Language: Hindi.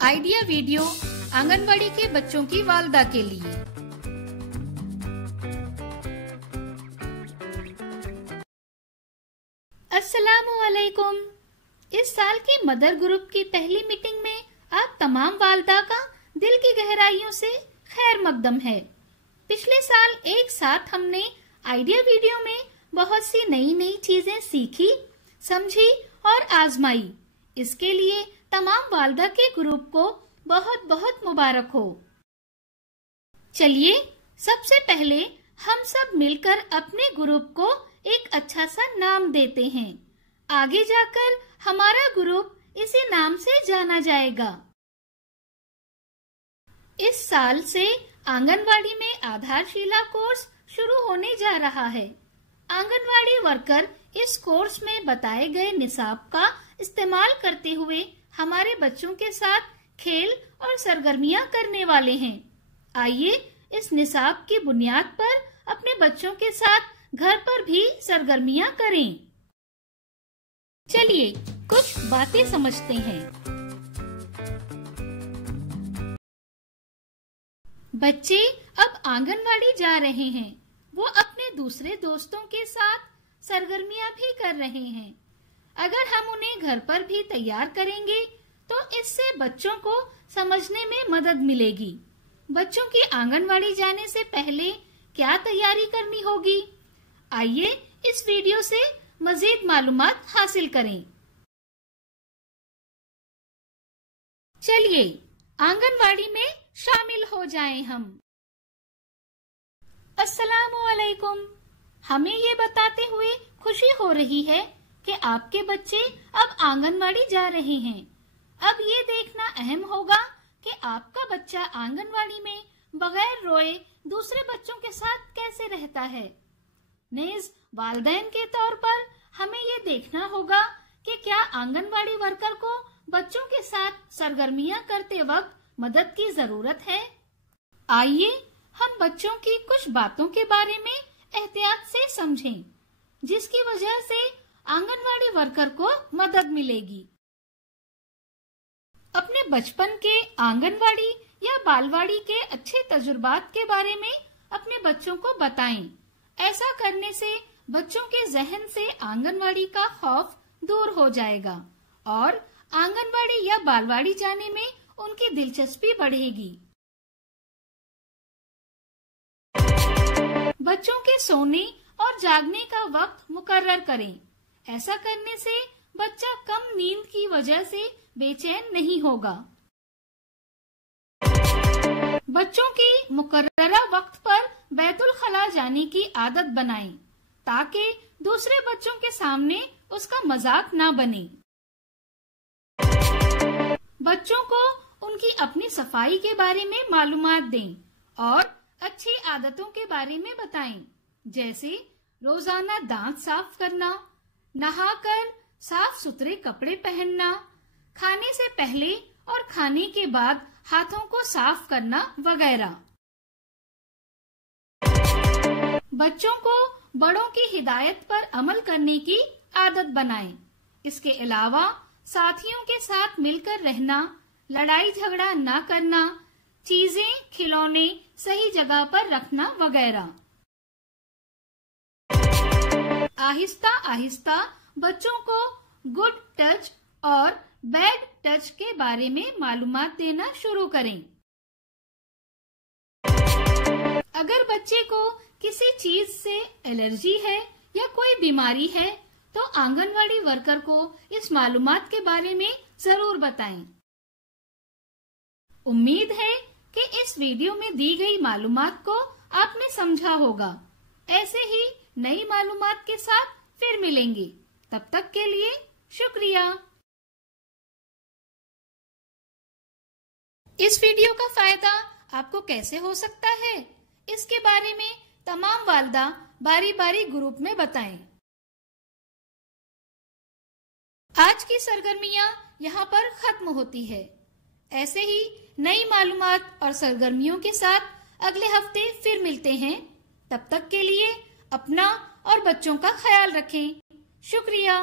आइडिया वीडियो आंगनवाड़ी के बच्चों की वालदा के लिए। अस्सलामुअलैकुम। इस साल की मदर ग्रुप की पहली मीटिंग में आप तमाम वालदा का दिल की गहराइयों से खैर मकदम है। पिछले साल एक साथ हमने आइडिया वीडियो में बहुत सी नई नई चीजें सीखी, समझी और आजमाई। इसके लिए तमाम वालदा के ग्रुप को बहुत बहुत मुबारक हो। चलिए सबसे पहले हम सब मिलकर अपने ग्रुप को एक अच्छा सा नाम देते हैं। आगे जाकर हमारा ग्रुप इसी नाम से जाना जाएगा। इस साल से आंगनवाड़ी में आधारशिला कोर्स शुरू होने जा रहा है। आंगनवाड़ी वर्कर इस कोर्स में बताए गए निसाब का इस्तेमाल करते हुए हमारे बच्चों के साथ खेल और सरगर्मियां करने वाले हैं। आइए इस निसाब की बुनियाद पर अपने बच्चों के साथ घर पर भी सरगर्मियां करें। चलिए कुछ बातें समझते हैं। बच्चे अब आंगनवाड़ी जा रहे हैं। वो अपने दूसरे दोस्तों के साथ सरगर्मियां भी कर रहे हैं। अगर हम उन्हें घर पर भी तैयार करेंगे तो इससे बच्चों को समझने में मदद मिलेगी। बच्चों की आंगनवाड़ी जाने से पहले क्या तैयारी करनी होगी? आइए इस वीडियो से मजीद मालूमात हासिल करें। चलिए आंगनवाड़ी में शामिल हो जाएं हम। अस्सलामुअलैकुम। हमें ये बताते हुए खुशी हो रही है कि आपके बच्चे अब आंगनवाड़ी जा रहे हैं। अब ये देखना अहम होगा कि आपका बच्चा आंगनवाड़ी में बगैर रोए दूसरे बच्चों के साथ कैसे रहता है। नेज़ वालिदैन के तौर पर हमें ये देखना होगा कि क्या आंगनवाड़ी वर्कर को बच्चों के साथ सरगर्मियां करते वक्त मदद की जरूरत है। आइए हम बच्चों की कुछ बातों के बारे में एहतियात से समझें, जिसकी वजह से आंगनवाड़ी वर्कर को मदद मिलेगी। अपने बचपन के आंगनवाड़ी या बालवाड़ी के अच्छे तजुर्बात के बारे में अपने बच्चों को बताएं। ऐसा करने से बच्चों के जहन से आंगनवाड़ी का खौफ दूर हो जाएगा और आंगनवाड़ी या बालवाड़ी जाने में उनकी दिलचस्पी बढ़ेगी। बच्चों के सोने और जागने का वक्त मुकर्रर करें। ऐसा करने से बच्चा कम नींद की वजह से बेचैन नहीं होगा। बच्चों की मुकर्ररा वक्त पर बैतुल खला जाने की आदत बनाएं, ताकि दूसरे बच्चों के सामने उसका मजाक ना बने। बच्चों को उनकी अपनी सफाई के बारे में मालूमात दें और अच्छी आदतों के बारे में बताएं, जैसे रोजाना दांत साफ करना, नहाकर साफ सुथरे कपड़े पहनना, खाने से पहले और खाने के बाद हाथों को साफ करना वगैरह। बच्चों को बड़ों की हिदायत पर अमल करने की आदत बनाएं। इसके अलावा साथियों के साथ मिलकर रहना, लड़ाई झगड़ा न करना, चीजें खिलौने सही जगह पर रखना वगैरह। आहिस्ता आहिस्ता बच्चों को गुड टच और बैड टच के बारे में मालूमात देना शुरू करें। अगर बच्चे को किसी चीज से एलर्जी है या कोई बीमारी है तो आंगनवाड़ी वर्कर को इस मालूमात के बारे में जरूर बताएं। उम्मीद है कि इस वीडियो में दी गई मालूमात को आपने समझा होगा। ऐसे ही नई मालूमात के साथ फिर मिलेंगे। तब तक के लिए शुक्रिया। इस वीडियो का फायदा आपको कैसे हो सकता है, इसके बारे में तमाम वालिदा बारी बारी ग्रुप में बताएं। आज की सरगर्मियां यहाँ पर खत्म होती है। ऐसे ही नई मालूमात और सरगर्मियों के साथ अगले हफ्ते फिर मिलते हैं। तब तक के लिए अपना और बच्चों का ख्याल रखें। शुक्रिया।